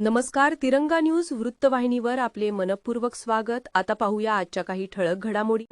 नमस्कार. तिरंगा न्यूज वृत्तवाहिनीवर आपले मनपूर्वक स्वागत. आता पाहूया आजच्या काही ठळक घडामोडी.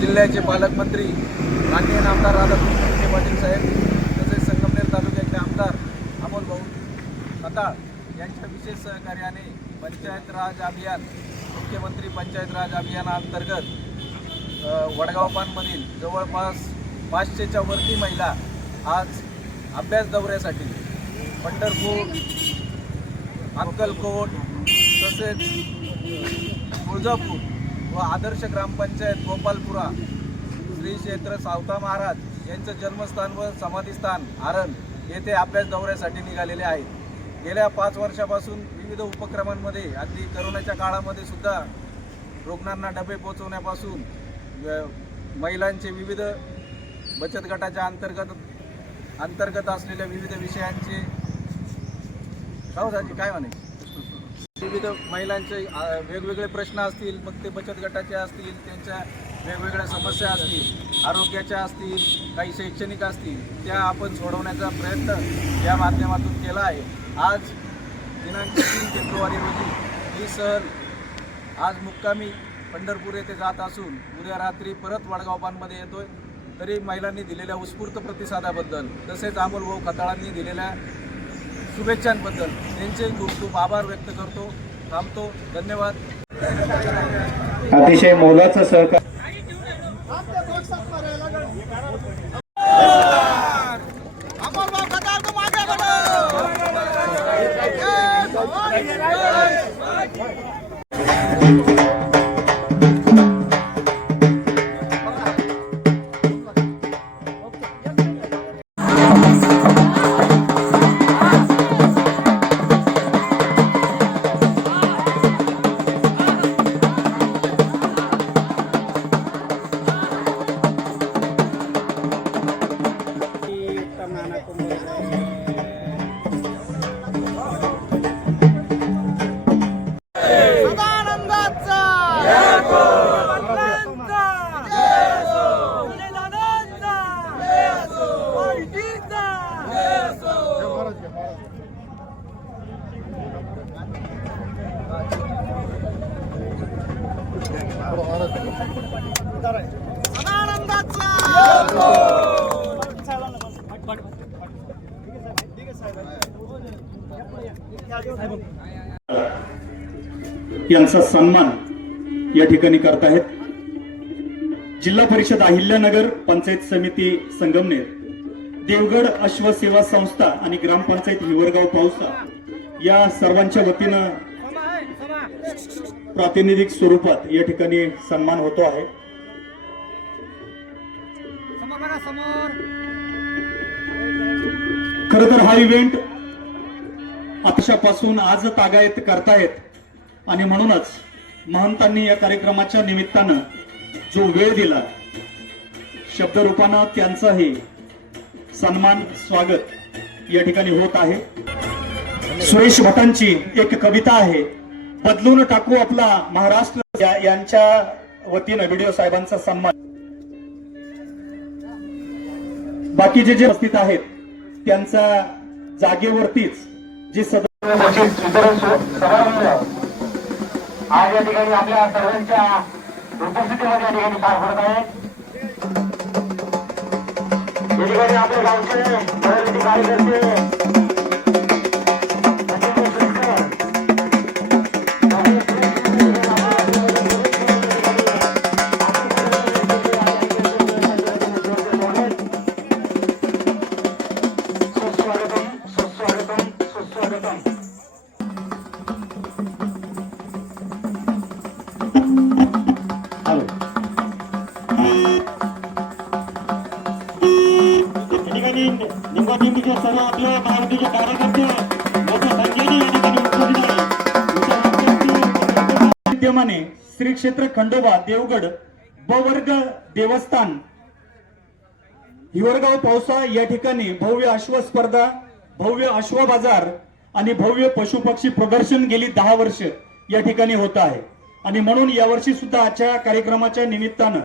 जिल्ह्याचे पालकमंत्री माननीय आमदार राधाकृष्ण पाटील साहेब तसेच संगमनेर तालुक्याचे आमदार अमोल भाऊ खताळ यांच्या विशेष सहकार्याने पंचायत राज अभियान मुख्यमंत्री पंचायत राज अभियानाअंतर्गत वडगावपानमधील जवळपास 500च्या वरती महिला आज अभ्यास दौऱ्यासाठी पंढरपूर, अक्कलकोट तसेच तुळजापूर व आदर्श ग्रामपंचायत गोपालपुरा श्री क्षेत्र सावता महाराज यांचं जन्मस्थान व समाधीस्थान आरण येथे अभ्यास दौऱ्यासाठी निघालेले आहेत. गेल्या 5 वर्षापासून विविध उपक्रमांमध्ये अगदी करोनाच्या काळामध्ये सुद्धा रुग्णांना डबे पोहोचवण्यापासून महिलांचे विविध बचत गटाच्या अंतर्गत असलेल्या विविध विषयांचे काय म्हणायचे विविध महिलांचे वेगवेगळे प्रश्न असतील, मग ते बचत गटाचे असतील, त्यांच्या वेगवेगळ्या समस्या असतील, आरोग्याच्या असतील, काही शैक्षणिक असतील, त्या आपण सोडवण्याचा प्रयत्न या माध्यमातून केला आहे. आज दिनांक 3 फेब्रुवारी रोजी ही सहल आज मुक्कामी पंढरपूर येथे जात असून उद्या रात्री परत वडगावपानमध्ये येतोय. तरी महिलांनी दिलेल्या उत्स्फूर्त प्रतिसादाबद्दल तसेच अमोल भाऊ खताळांनी दिलेल्या शुभेच्छांबद्दल त्यांचे खूप खूप आभार व्यक्त करतो. थांबतो. धन्यवाद. अतिशय मोलाचं सहकार्य सदानंदाचा पाटलांचा दादांचा पार्टीचा यांचा सन्मान या ठिकाणी करत आहेत. जिल्हा परिषद अहिल्यानगर पंचायत समिती संगमनेर, देवगड अश्व सेवा संस्था आणि ग्रामपंचायत हिवरगाव पावसा या सर्वांच्या वतीनं प्रातिनिधिक स्वरूपात या ठिकाणी सन्मान होतो आहे. खर तर हा इव्हेंट आतापासून आज तागायत करतायत आणि म्हणूनच महंतांनी या कार्यक्रमाच्या निमित्तानं जो वेळ दिला, शब्दरूपानं त्यांचाही सन्मान स्वागत या ठिकाणी होत आहे. सुरेश भटांची एक कविता आहे, बदलून टाकू आपला महाराष्ट्र, यांच्या वतीनं व्हिडिओ साहेबांचा सन्मान. बाकीचे जे उपस्थित आहेत त्यांचा जागेवरतीच जे आज या ठिकाणी आपल्या सर्वांच्या उपस्थितीमध्ये या ठिकाणी पार पडत आहे. या ठिकाणी आपल्या गावचे बरेचसे कार्यकर्ते निंबादिंडीचे सर्व आपले महायुतीचे कार्यकर्ते मोठ्या संख्येने या ठिकाणी उपस्थित आहेत. माध्यमाने श्री क्षेत्र खंडोबा देवगड बवर्ग देवस्थान हिवरगाव पावसा या ठिकाणी भव्य अश्व स्पर्धा, भव्य अश्व बाजार आणि भव्य पशु पक्षी प्रदर्शन गेली 10 वर्ष या ठिकाणी होत आहे. आणि म्हणून यावर्षी सुद्धा आजच्या कार्यक्रमाच्या निमित्तानं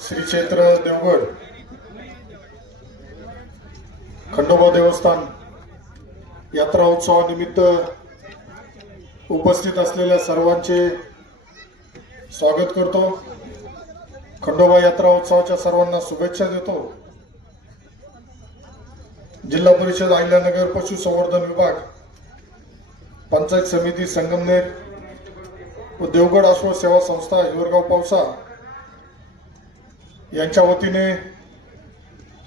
श्री क्षेत्र देवगड खंडोबा देवस्थान यात्रा उत्सवानिमित्त उपस्थित असलेल्या सर्वांचे स्वागत करतो. खंडोबा यात्रा उत्सवाच्या सर्वांना शुभेच्छा देतो. जिल्हा परिषद अहिल्यानगर पशुसंवर्धन विभाग, पंचायत समिती संगमनेर व देवगड अश्व सेवा संस्था हिवरगाव पावसा यांच्या वतीने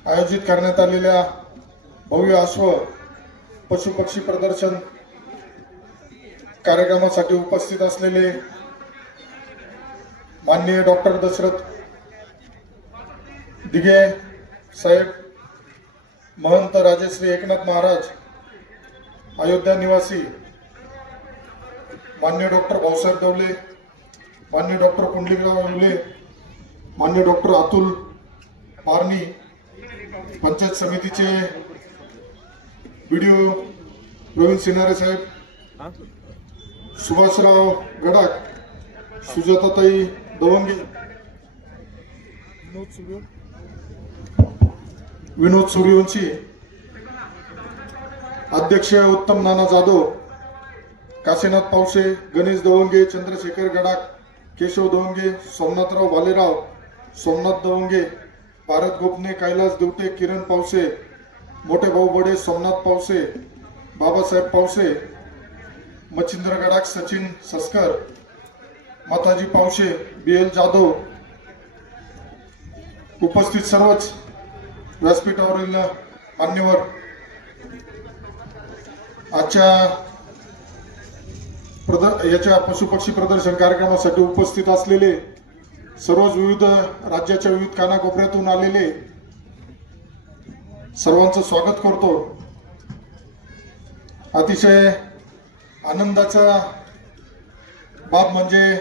आयोजित करण्यात आलेल्या भव्य अश्व पशुपक्षी प्रदर्शन कार्यक्रमासाठी उपस्थित असलेले माननीय डॉक्टर दशरथ दिघे साहेब, महंत राजश्री एकनाथ महाराज अयोध्या निवासी, माननीय डॉक्टर भाऊसाहेब दवले, माननीय डॉक्टर पुंडलिकराव येवले, माननीय डॉक्टर अतुल पारणी, पंचायत समितीचे बीडीओ प्रवीण सिन्हारे साहेब, सुभाषराव गडाख, सुजाताताई दवंगे, विनोद सूर्यवंशी, अध्यक्ष उत्तम नाना जाधव, काशीनाथ पावसे, गणेश दवंगे, चंद्रशेखर गडाख, केशव दवंगे, सोमनाथराव भालेराव, सोमनाथ दवंगे, भारत गोपने, कैलास देवटे, किरण पावसे, मोठे भाऊ बडे, सोमनाथ पावसे, बाबासाहेब पावसे, मच्छिंद्र गडाख, सचिन सस्कर, माताजी पावशे, BL जाधव, उपस्थित सर्वच व्यासपीठावरील मान्यवर, आजच्या याच्या पशुपक्षी प्रदर्शन कार्यक्रमासाठी उपस्थित असलेले सर्वच विविध राज्याच्या विविध कानाकोपऱ्यातून आलेले सर्वांचं स्वागत करतो. अतिशय आनंदाचा बाब म्हणजे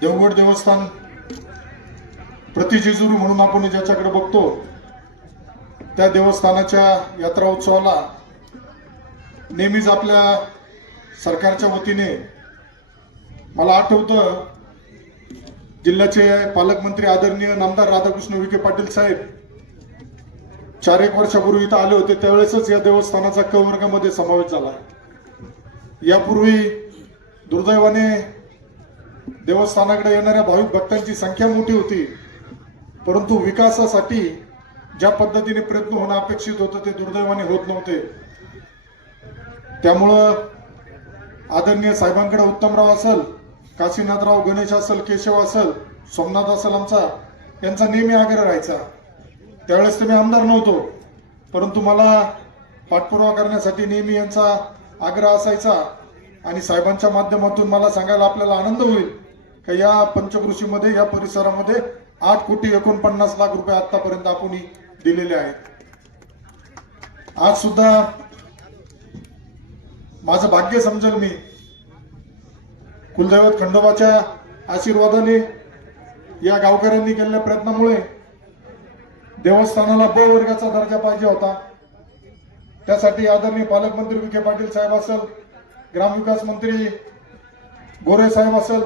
देवगड देवस्थान प्रतिजेजुरी म्हणून आपण ज्याच्याकडे बघतो त्या देवस्थानाच्या यात्रा उत्सवाला नेहमीच आपल्या सरकारच्या वतीने, मला आठवतं जिल्ह्याचे पालकमंत्री आदरणीय नामदार राधाकृष्ण विखे पाटील साहेब 4-1 वर्षापूर्वी इथं आले होते, त्यावेळेसच या देवस्थानाचा क वर्गामध्ये समावेश झाला. यापूर्वी दुर्दैवाने देवस्थानाकडे येणाऱ्या भाविक भक्तांची संख्या मोठी होती, परंतु विकासासाठी ज्या पद्धतीने प्रयत्न होणं अपेक्षित होतं ते दुर्दैवाने होत नव्हते. त्यामुळं आदरणीय साहेबांकडे उत्तमराव असेल, काशीनाथराव, गणेश असेल, केशव असेल, सोमनाथ असेल, यांचा नेहमी आग्रह राहायचा. त्यावेळेस तर मी आमदार नव्हतो, परंतु मला पाठपुरावा करण्यासाठी नेहमी यांचा आग्रह असायचा. आणि साहेबांच्या माध्यमातून मला सांगायला आपल्याला आनंद होईल की या पंचकृषीमध्ये, या परिसरामध्ये 8,49,00,000 रुपये आतापर्यंत आपण दिलेले आहेत. आज सुद्धा माझं भाग्य समजेल मी, कुलदैवत खंडोबाच्या आशीर्वादाने, या गावकऱ्यांनी केलेल्या प्रयत्नामुळे देवस्थानाला ब वर्गाचा दर्जा पाहिजे होता. त्यासाठी आदरणीय पालकमंत्री विखे पाटील साहेब असेल, ग्रामविकास मंत्री गोरे साहेब असेल,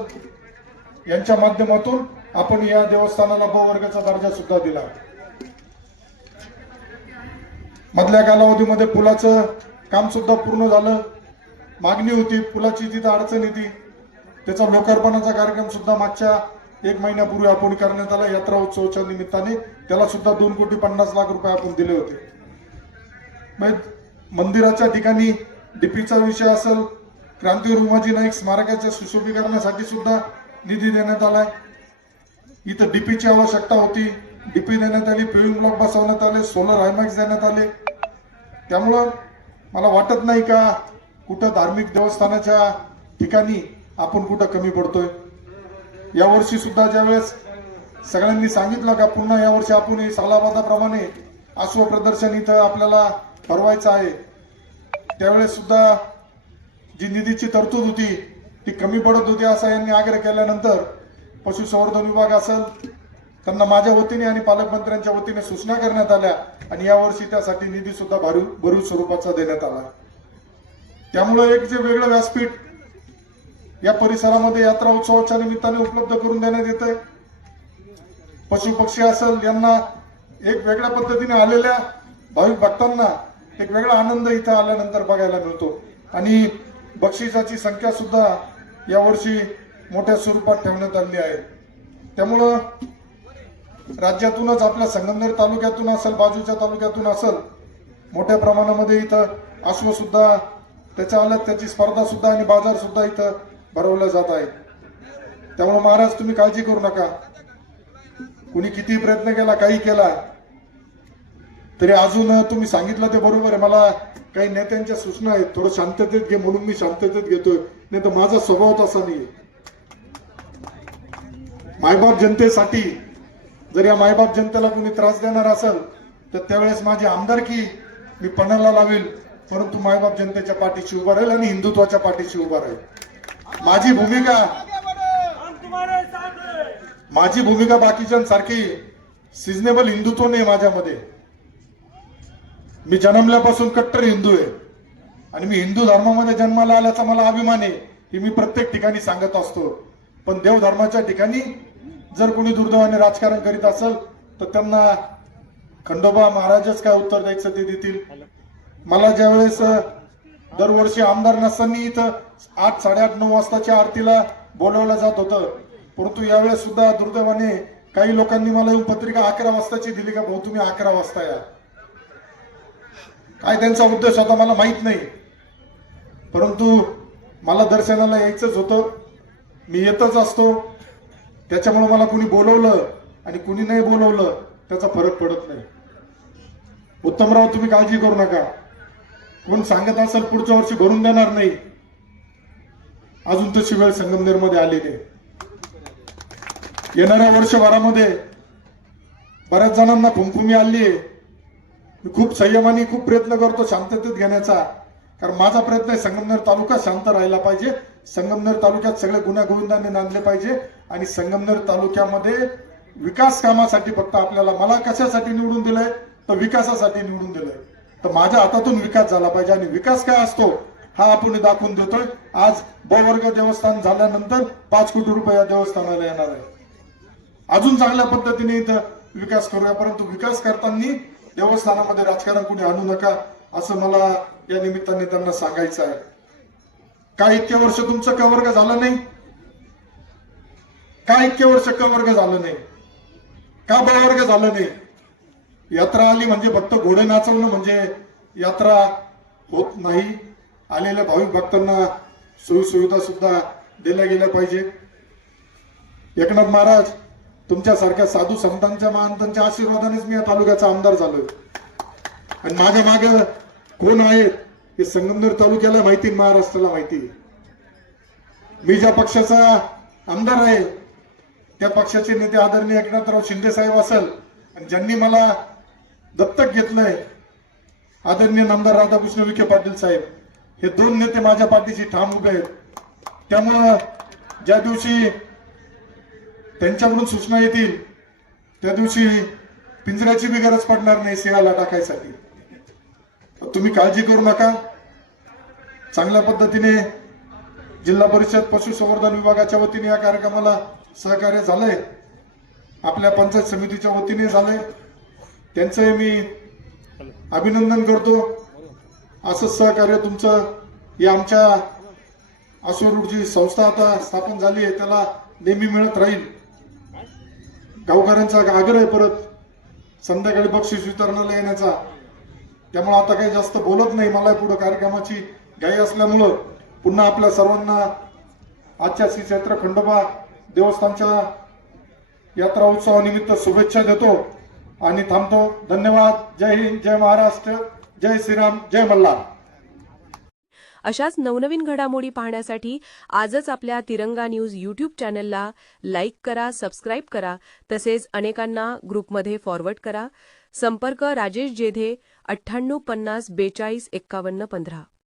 यांच्या माध्यमातून आपण या देवस्थानाला ब वर्गाचा दर्जा सुद्धा दिला. मधल्या कालावधीमध्ये पुलाचं काम सुद्धा पूर्ण झालं. मागणी होती पुलाची, तिथं अडचण होती, त्याचा लोकार्पणाचा कार्यक्रम सुद्धा मागच्या 1 महिन्यापूर्वी आपण करण्यात आला. यात्रा उत्सवाच्या निमित्ताने त्याला सुद्धा 2,50,00,000 रुपये आपण दिले होते. मंदिराच्या ठिकाणी डीपीचा विषय असेल, क्रांतीवीर उमाजी नाईक स्मारकाच्या सुशोभीकरणासाठी सुद्धा निधी देण्यात आलाय. इथं डीपीची आवश्यकता होती, डीपी देण्यात आली, पेव्हिंग ब्लॉक बसवण्यात आले, सोलर हायमॅक्स देण्यात आले. त्यामुळं मला वाटत नाही का कुठं धार्मिक देवस्थानाच्या ठिकाणी आपण कुठं कमी पडतोय. यावर्षी सुद्धा ज्यावेळेस सगळ्यांनी सांगितलं का पुन्हा यावर्षी आपण सालाबादाप्रमाणे अश्व प्रदर्शन इथं आपल्याला भरवायचं आहे, त्यावेळेस सुद्धा जी निधीची तरतूद होती ती कमी पडत होती असा यांनी आग्रह केल्यानंतर पशुसंवर्धन विभाग असेल, त्यांना माझ्या वतीने आणि पालकमंत्र्यांच्या वतीने सूचना करण्यात आल्या आणि यावर्षी त्यासाठी निधी सुद्धा भरीव स्वरूपाचा देण्यात आला. त्यामुळे एक जे वेगळं व्यासपीठ या परिसरामध्ये यात्रा उत्सवाच्या निमित्ताने उपलब्ध करून देण्यात येतंय. पशुपक्षी असेल यांना एक वेगळ्या पद्धतीने आलेल्या भाविक भक्तांना एक वेगळा आनंद इथं आल्यानंतर बघायला मिळतो. आणि बक्षिसाची संख्या सुद्धा यावर्षी मोठ्या स्वरूपात ठेवण्यात आली आहे. त्यामुळं राज्यातूनच आपल्या संगमनेर तालुक्यातून असेल, बाजूच्या तालुक्यातून असेल, मोठ्या प्रमाणामध्ये इथं अश्व सुद्धा त्याच्या आल्यात, त्याची स्पर्धा सुद्धा आणि बाजार सुद्धा इथं भरवला जात आहे. त्यामुळे महाराज तुम्ही काळजी करू नका. कुणी किती प्रयत्न केला, काही केला तरी अजून तुम्ही सांगितलं ते बरोबर आहे. मला काही नेत्यांच्या सूचना आहेत, थोडं शांततेत घे म्हणून मी शांततेत घेतोय, नाही तर माझा स्वभाव तसा नाही. मायबाप जनतेसाठी जर या मायबाप जनतेला कुणी त्रास देणार असेल तर त्यावेळेस माझी आमदारकी मी पणाला लावेल, परंतु मायबाप जनतेच्या पाठीशी उभा राहील आणि हिंदुत्वाच्या पाठीशी उभा राहील. माझी भूमिका बाकीच्यांसारखी सिजनेबल हिंदुत्व नाही माझ्यामध्ये. मी जन्मल्यापासून कट्टर हिंदू आहे आणि मी हिंदू धर्मामध्ये जन्माला आल्याचा मला अभिमान आहे, हे मी प्रत्येक ठिकाणी सांगत असतो. पण देवधर्माच्या ठिकाणी जर कोणी दुर्दैवाने राजकारण करीत असेल तर त्यांना खंडोबा महाराजच काय उत्तर द्यायचं ते देतील. मला ज्यावेळेस दरवर्षी आमदार नसताना इथं 8, 8:30, 9 वाजताच्या आरतीला बोलवलं जात होतं, परंतु यावेळेस सुद्धा दुर्दैवाने काही लोकांनी मला येऊन पत्रिका 11 वाजताची दिली का भाऊ तुम्ही 11 वाजता या. काय त्यांचा उद्देश होता मला माहित नाही, परंतु मला दर्शनाला यायचंच होतं. मी येतच असतो, त्याच्यामुळे मला कुणी बोलवलं आणि कुणी नाही बोलवलं त्याचा फरक पडत नाही. उत्तमराव तुम्ही काळजी करू नका. कोण सांगत असेल पुढच्या वर्षी भरून देणार नाही, अजून तशी वेळ संगमनेरमध्ये आली नाही. येणाऱ्या वर्षभरामध्ये बऱ्याच जणांना फुमफुमी आली आहे. मी खूप संयमाने खूप प्रयत्न करतो शांततेत घेण्याचा, कारण माझा प्रयत्न आहे संगमनेर तालुका शांत राहिला पाहिजे, संगमनेर तालुक्यात सगळे गुण्यागोविंदाने नांदले पाहिजे आणि संगमनेर तालुक्यामध्ये विकास कामासाठी फक्त आपल्याला, मला कशासाठी निवडून दिलंय तर विकासासाठी निवडून दिलंय, तर माझ्या हातातून विकास झाला पाहिजे. आणि विकास काय असतो हा आपण दाखवून देतोय. आज ब वर्ग देवस्थान झाल्यानंतर 5 कोटी रुपये या देवस्थानाला येणार आहे. अजून चांगल्या पद्धतीने इथं विकास करूया, परंतु विकास करताना देवस्थानामध्ये राजकारण कुणी आणू नका असं मला या निमित्ताने त्यांना सांगायचं आहे. काय इतके वर्ष तुमचं क वर्ग झालं नाही? का इतके वर्ष क वर्ग झालं नाही? का ब वर्ग झालं नाही? यात्रा आली म्हणजे फक्त घोडे नाचवणं म्हणजे यात्रा होत नाही. आलेल्या भाविक भक्तांना सोयीसुविधा सुद्धा दिल्या गेल्या पाहिजे. एकनाथ महाराज तुमच्यासारख्या साधू संतांच्या महंतांच्या आशीर्वादानेच मी या तालुक्याचा आमदार झालोय. आणि माझ्या मागे कोण आहेत हे संगमनेर तालुक्याला माहिती, महाराष्ट्राला माहिती. मी ज्या पक्षाचा आमदार आहे त्या पक्षाचे नेते आदरणीय एकनाथराव शिंदे साहेब असेल, आणि ज्यांनी मला दत्तक घेतलंय आदरणीय नामदार राधाकृष्ण विखे पाटील साहेब, हे 2 नेते माझ्या पाठीशी ठाम उभे आहेत. त्यामुळं ज्या दिवशी त्यांच्याकडून सूचना येतील त्या दिवशी पिंजऱ्याची बी गरज पडणार नाही सिंहाला टाकायसाठी. तुम्ही काळजी करू नका. चांगल्या पद्धतीने जिल्हा परिषद पशुसंवर्धन विभागाच्या वतीने या कार्यक्रमाला सहकार्य झालंय, आपल्या पंचायत समितीच्या वतीने झालंय, त्यांचंही मी अभिनंदन करतो. असं सहकार्य तुमचं या आमच्या आश्वरूढ जी संस्था आता स्थापन झाली आहे त्याला नेहमी मिळत राहील. गावकऱ्यांचा आग्रह आहे परत संध्याकाळी बक्षीस वितरणाला येण्याचा, त्यामुळे आता काही जास्त बोलत नाही. मला पुढे कार्यक्रमाची घाई असल्यामुळं पुन्हा आपल्या सर्वांना आजच्या श्री क्षेत्र खंडोबा देवस्थानच्या यात्रा उत्सवानिमित्त शुभेच्छा देतो आणि थांबतो. धन्यवाद. जय हिंद, जय महाराष्ट्र, जय श्रीराम, जय मल्हार. अशाच नवनवीन घडामोडी पाहण्यासाठी आजच आपल्या तिरंगा न्यूज यूट्यूब चॅनलला लाईक करा, सबस्क्राईब करा, तसेच अनेकांना ग्रुपमध्ये फॉरवर्ड करा. संपर्क राजेश जेधे 98 50 42 51 15.